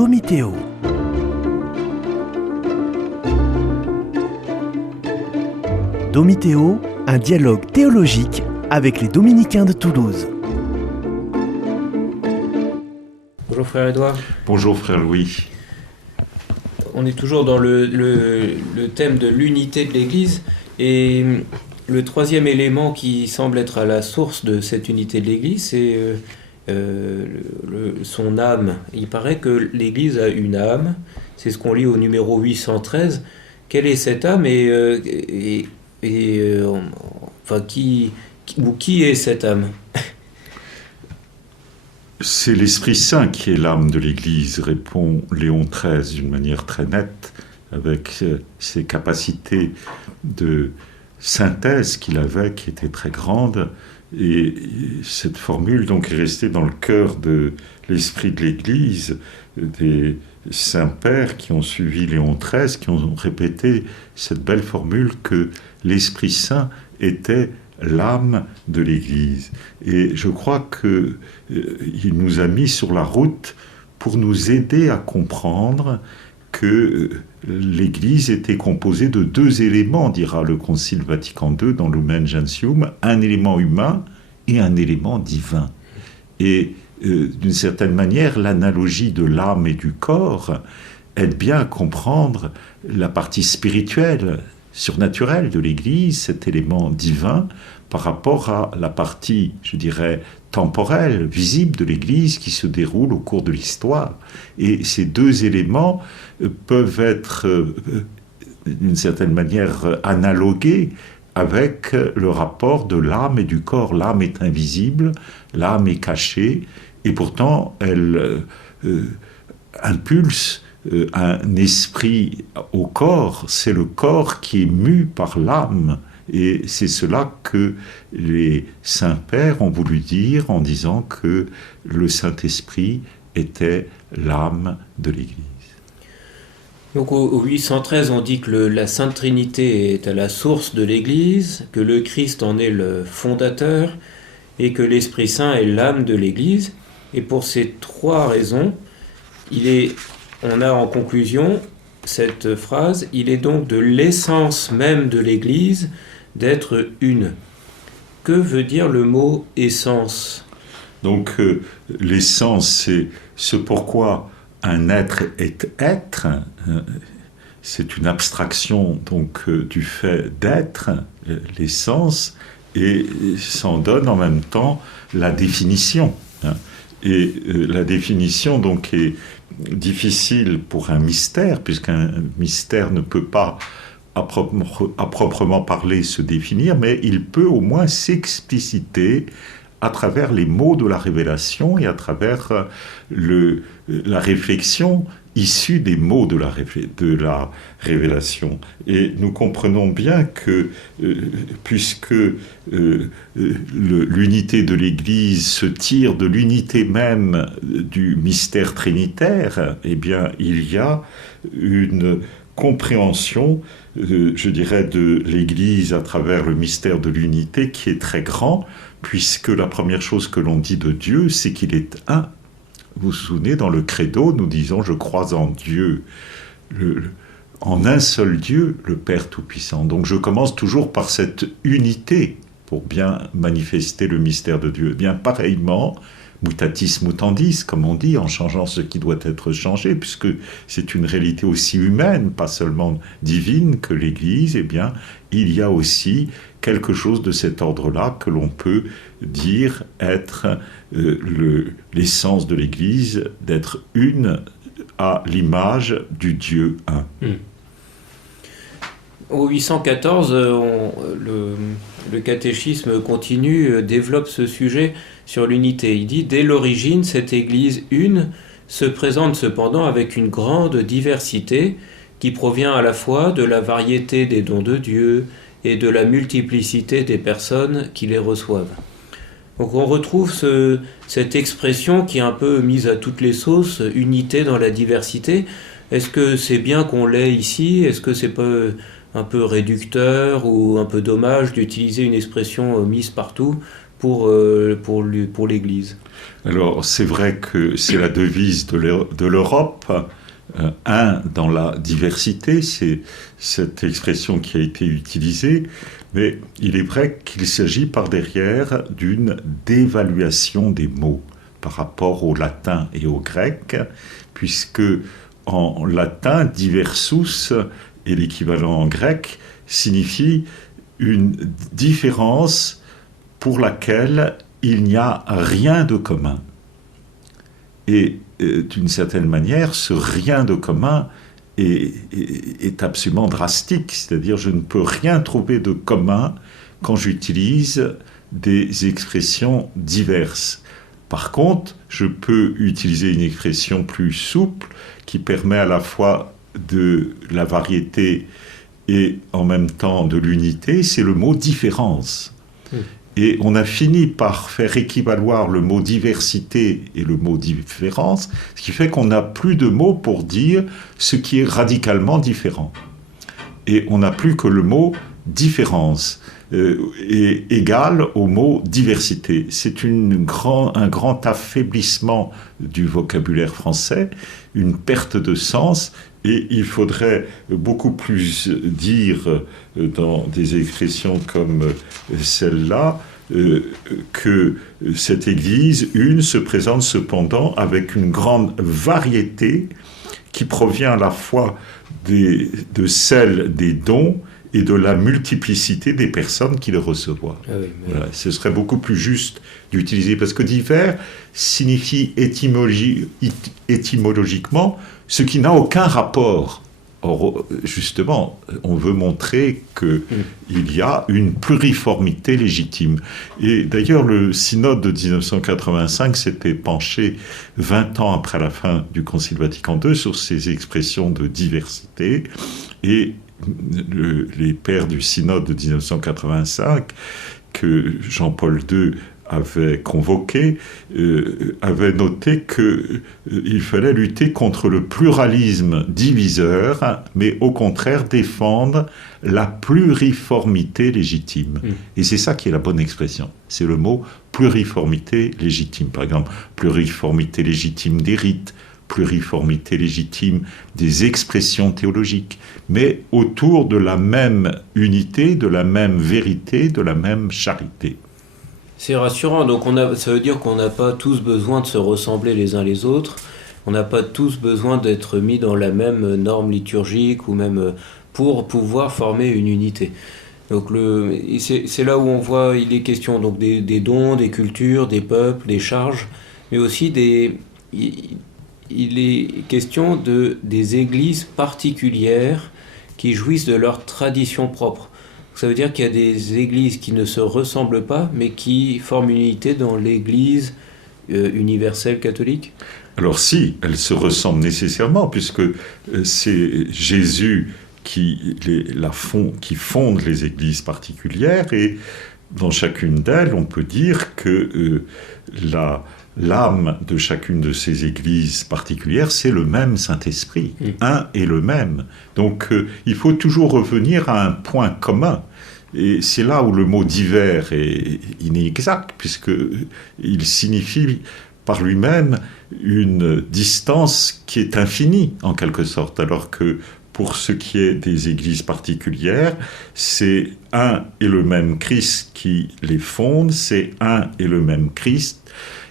Domitéo. Domitéo, un dialogue théologique avec les dominicains de Toulouse. Bonjour frère Édouard. Bonjour frère Louis. On est toujours dans le thème de l'unité de l'Église et le troisième élément qui semble être à la source de cette unité de l'Église, c'est son âme. Il paraît que l'Église a une âme, c'est ce qu'on lit au numéro 813. Quelle est cette âme qui est cette âme? C'est l'Esprit Saint qui est l'âme de l'Église, répond Léon XIII d'une manière très nette, avec ses capacités de synthèse qu'il avait, qui étaient très grandes. Et cette formule donc est restée dans le cœur de l'esprit de l'Église, des saints-pères qui ont suivi Léon XIII, qui ont répété cette belle formule que l'Esprit Saint était l'âme de l'Église. Et je crois qu'il nous a mis sur la route pour nous aider à comprendre que l'Église était composée de deux éléments, dira le Concile Vatican II dans Lumen Gentium, un élément humain et un élément divin. Et d'une certaine manière, l'analogie de l'âme et du corps aide bien à comprendre la partie spirituelle, surnaturelle de l'Église, cet élément divin, par rapport à la partie, je dirais, temporelle, visible de l'Église qui se déroule au cours de l'histoire. Et ces deux éléments peuvent être, d'une certaine manière, analogués avec le rapport de l'âme et du corps. L'âme est invisible, l'âme est cachée, et pourtant elle impulse un esprit au corps. C'est le corps qui est mu par l'âme. Et c'est cela que les saints-pères ont voulu dire en disant que le Saint-Esprit était l'âme de l'Église. Donc au 813, on dit que la Sainte Trinité est à la source de l'Église, que le Christ en est le fondateur et que l'Esprit Saint est l'âme de l'Église. Et pour ces trois raisons, on a en conclusion cette phrase, il est donc de l'essence même de l'Église d'être une. Que veut dire le mot essence? Donc l'essence, c'est ce pourquoi un être est être. C'est une abstraction donc du fait d'être, l'essence, et ça en donne en même temps la définition. Et la définition donc est difficile pour un mystère, puisqu'un mystère ne peut pas à proprement parler se définir, mais il peut au moins s'expliciter à travers les mots de la révélation et à travers la réflexion issue des mots de la révélation. Et nous comprenons bien que, puisque l'unité de l'Église se tire de l'unité même du mystère trinitaire, eh bien, il y a une compréhension, je dirais, de l'Église à travers le mystère de l'unité qui est très grand, puisque la première chose que l'on dit de Dieu, c'est qu'il est un. Vous vous souvenez, dans le credo, nous disons « Je crois en Dieu », en un seul Dieu, le Père Tout-Puissant. Donc je commence toujours par cette unité pour bien manifester le mystère de Dieu. Eh bien pareillement, mutatis mutandis, comme on dit, en changeant ce qui doit être changé, puisque c'est une réalité aussi humaine, pas seulement divine, que l'Église, eh bien, il y a aussi quelque chose de cet ordre-là que l'on peut dire être l'essence de l'Église, d'être une à l'image du Dieu un. Au 814, le catéchisme continue, développe ce sujet sur l'unité. Il dit « Dès l'origine, cette Église une se présente cependant avec une grande diversité qui provient à la fois de la variété des dons de Dieu et de la multiplicité des personnes qui les reçoivent. » Donc on retrouve cette expression qui est un peu mise à toutes les sauces, unité dans la diversité. Est-ce que c'est bien qu'on l'ait ici? Est-ce que c'est pas un peu réducteur ou un peu dommage d'utiliser une expression mise partout pour l'Église? Alors, c'est vrai que c'est la devise de l'Europe, un dans la diversité, c'est cette expression qui a été utilisée, mais il est vrai qu'il s'agit par derrière d'une dévaluation des mots par rapport au latin et au grec, puisque en latin, diversus, et l'équivalent en grec, signifie une différence pour laquelle il n'y a rien de commun. Et d'une certaine manière, ce rien de commun est absolument drastique, c'est-à-dire je ne peux rien trouver de commun quand j'utilise des expressions diverses. Par contre, je peux utiliser une expression plus souple qui permet à la fois de la variété et en même temps de l'unité, c'est le mot différence. Et on a fini par faire équivaloir le mot diversité et le mot différence, ce qui fait qu'on n'a plus de mots pour dire ce qui est radicalement différent. Et on n'a plus que le mot différence est égal au mot diversité. C'est un grand affaiblissement du vocabulaire français, une perte de sens, et il faudrait beaucoup plus dire dans des expressions comme celle-là que cette Église, se présente cependant avec une grande variété qui provient à la fois de celle des dons et de la multiplicité des personnes qui les recevront. Ah oui, mais... Voilà, ce serait beaucoup plus juste d'utiliser, parce que divers signifie étymologiquement ce qui n'a aucun rapport. Or, justement, on veut montrer qu'il y a une pluriformité légitime. Et d'ailleurs, le synode de 1985 s'était penché 20 ans après la fin du Concile Vatican II sur ces expressions de diversité, et les pères du synode de 1985, que Jean-Paul II avait convoqué, avait noté qu'il fallait lutter contre le pluralisme diviseur, mais au contraire défendre la pluriformité légitime. Et c'est ça qui est la bonne expression. C'est le mot pluriformité légitime. Par exemple, pluriformité légitime des rites, pluriformité légitime des expressions théologiques, mais autour de la même unité, de la même vérité, de la même charité. C'est rassurant, donc ça veut dire qu'on n'a pas tous besoin de se ressembler les uns les autres, on n'a pas tous besoin d'être mis dans la même norme liturgique ou même pour pouvoir former une unité. Donc c'est là où on voit, il est question donc des dons, des cultures, des peuples, des charges, mais aussi il est question des églises particulières qui jouissent de leur tradition propre. Ça veut dire qu'il y a des églises qui ne se ressemblent pas, mais qui forment une unité dans l'église universelle catholique? Alors si, elles se ressemblent nécessairement, puisque c'est Jésus qui fonde les églises particulières, et dans chacune d'elles, on peut dire que l'âme de chacune de ces églises particulières, c'est le même Saint-Esprit, un et le même. Donc il faut toujours revenir à un point commun. Et c'est là où le mot divers est inexact, puisqu'il signifie par lui-même une distance qui est infinie, en quelque sorte, alors que pour ce qui est des églises particulières, c'est un et le même Christ qui les fonde, c'est un et le même Christ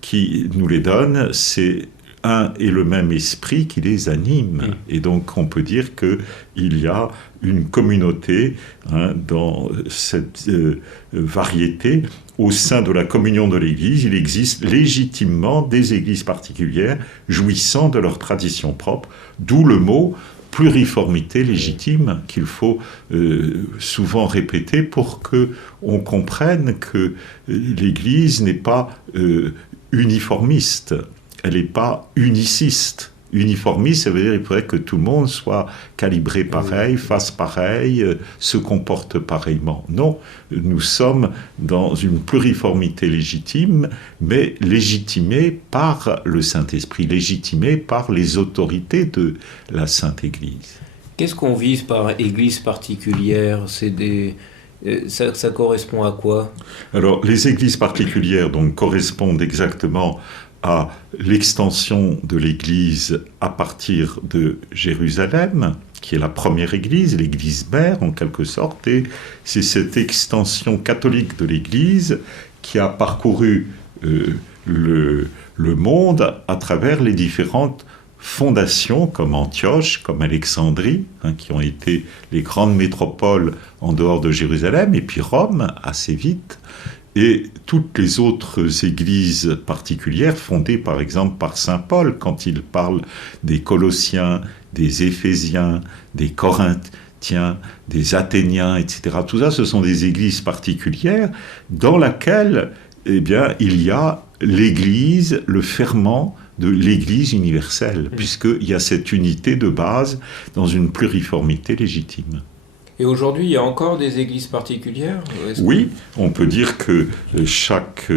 qui nous les donne, c'est un et le même esprit qui les anime. Et donc on peut dire qu'il y a une communauté dans cette variété. Au sein de la communion de l'Église, il existe légitimement des églises particulières jouissant de leur tradition propre, d'où le mot pluriformité légitime qu'il faut souvent répéter pour qu'on comprenne que l'Église n'est pas uniformiste, elle n'est pas uniciste. Uniformiste, ça veut dire qu'il faudrait que tout le monde soit calibré pareil, fasse pareil, se comporte pareillement. Non, nous sommes dans une pluriformité légitime, mais légitimée par le Saint-Esprit, légitimée par les autorités de la Sainte Église. Qu'est-ce qu'on vise par église particulière? Ça correspond à quoi? Alors, les églises particulières donc, correspondent exactement à l'extension de l'Église à partir de Jérusalem, qui est la première Église, l'Église mère en quelque sorte, et c'est cette extension catholique de l'Église qui a parcouru le monde à travers les différentes fondations comme Antioche, comme Alexandrie, qui ont été les grandes métropoles en dehors de Jérusalem, et puis Rome, assez vite, et toutes les autres églises particulières fondées par exemple par saint Paul, quand il parle des Colossiens, des Éphésiens, des Corinthiens, des Athéniens, etc. Tout ça, ce sont des églises particulières dans lesquelles il y a l'Église, le ferment de l'Église universelle, puisqu'il y a cette unité de base dans une pluriformité légitime. Et aujourd'hui, il y a encore des églises particulières? Oui, on peut dire que chaque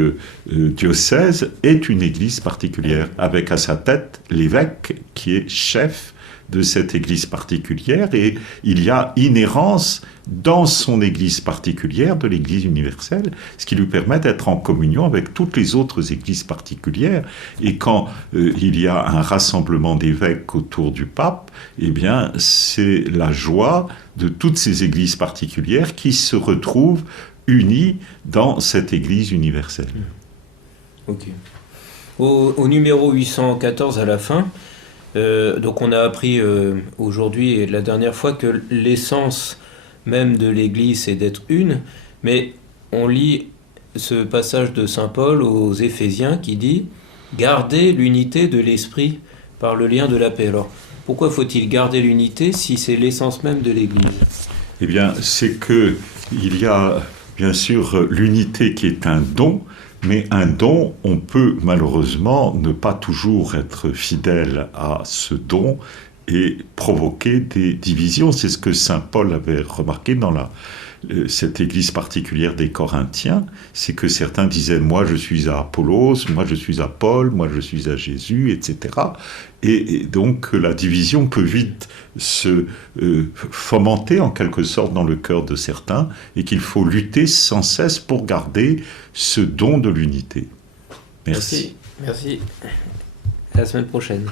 diocèse est une église particulière, avec à sa tête l'évêque qui est chef de cette église particulière, et il y a inhérence dans son église particulière de l'église universelle, ce qui lui permet d'être en communion avec toutes les autres églises particulières. Et quand il y a un rassemblement d'évêques autour du pape, c'est la joie de toutes ces églises particulières qui se retrouvent unies dans cette église universelle. Ok. Au numéro 814 à la fin, donc on a appris aujourd'hui et la dernière fois que l'essence même de l'Église c'est d'être une, mais on lit ce passage de saint Paul aux Éphésiens qui dit « Gardez l'unité de l'esprit par le lien de la paix ». Alors pourquoi faut-il garder l'unité si c'est l'essence même de l'Église? Eh bien, c'est qu'il y a bien sûr l'unité qui est un don, mais un don, on peut malheureusement ne pas toujours être fidèle à ce don et provoquer des divisions. C'est ce que saint Paul avait remarqué dans cette église particulière des Corinthiens, c'est que certains disaient « moi je suis à Apollos, moi je suis à Paul, moi je suis à Jésus », etc. Et donc la division peut vite se fomenter en quelque sorte dans le cœur de certains, et qu'il faut lutter sans cesse pour garder ce don de l'unité. Merci. Merci. À la semaine prochaine.